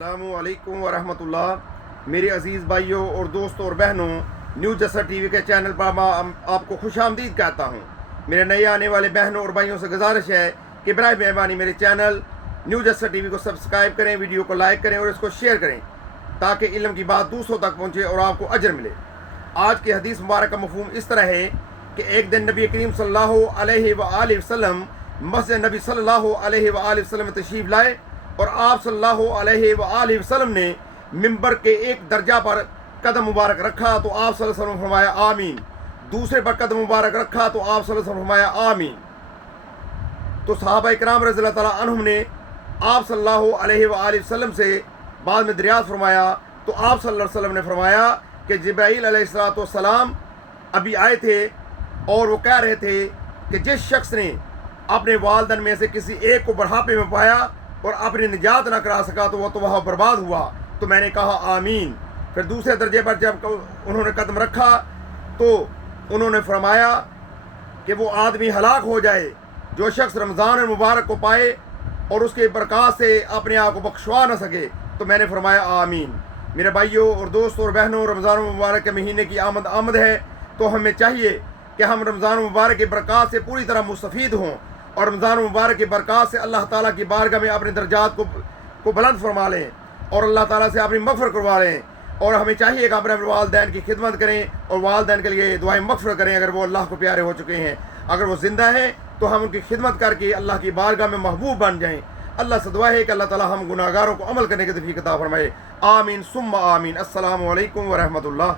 अस्सलामुअलैकुम वरहमतुल्लाह। मेरे अजीज़ भाइयों और दोस्तों और बहनों, न्यू जसर टीवी के चैनल पर मैं आपको खुशामदीद कहता हूँ। मेरे नए आने वाले बहनों और भाइयों से गुजारिश है कि बराए मेहरबानी मेरे चैनल न्यू जसर टीवी को सब्सक्राइब करें, वीडियो को लाइक करें और इसको शेयर करें ताकि इल्म की बात दूसरों तक पहुँचे और आपको अजर मिले। आज की हदीस मुबारक का मफहूम इस तरह है कि एक दिन नबी करीम सल्लल्लाहु अलैहि वसल्लम मस्जिद नबी सल्लल्लाहु अलैहि वसल्लम में तशरीफ़ लाए और आप सल्लल्लाहु अलैहि वसल्लम ने मिंबर के एक दर्जा पर कदम मुबारक रखा तो आप सल्लल्लाहु अलैहि वसल्लम फरमाया आमीन। दूसरे पर कदम मुबारक रखा तो आप सल्लल्लाहु अलैहि वसल्लम फरमाया आमीन। तो सहाबा इकराम रज़ियल्लाहु तआला अन्हुम ने आप सल्लल्लाहु अलैहि वसल्लम से बाद में दरियाफ़त फरमाया तो आप सल्लल्लाहु अलैहि वसल्लम ने फरमाया कि जिब्राईल अलैहिस्सलाम अभी आए थे और वो कह रहे थे कि जिस शख्स ने अपने वालिदैन में से किसी एक को बुढ़ापे में पाया और अपनी निजात ना करा सका तो वह बर्बाद हुआ। तो मैंने कहा आमीन। फिर दूसरे दर्जे पर जब उन्होंने कदम रखा तो उन्होंने फरमाया कि वो आदमी हलाक हो जाए जो शख्स रमज़ान मुबारक को पाए और उसके बरकत से अपने आप को बख्शवा न सके। तो मैंने फरमाया आमीन। मेरे भाइयों और दोस्तों और बहनों, रमज़ान मुबारक के महीने की आमद है तो हमें चाहिए कि हम रमज़ान मुबारक की बरकत से पूरी तरह मुस्तफ़ीद हों और रमज़ान मुबारक की बरकत से अल्लाह ताला की बारगाह में अपने दर्जात को बुलंद फरमा लें और अल्लाह ताला से अपनी मग़फ़िरत करवा लें। और हमें चाहिए कि अपने वालिदैन की खिदमत करें और वालिदैन के लिए दुआएं मग़फ़िरत करें अगर वो अल्लाह को प्यारे हो चुके हैं। अगर वो ज़िंदा हैं तो हम उनकी खिदमत करके अल्लाह की बारगाह में महबूब बन जाएँ। अल्लाह से दुआ है कि अल्लाह ताला हम गुनाहगारों को अमल करने की तौफ़ीक़ अता फरमाए। आमीन सुम्मा आमीन। अस्सलामु अलैकुम व रहमतुल्लाह।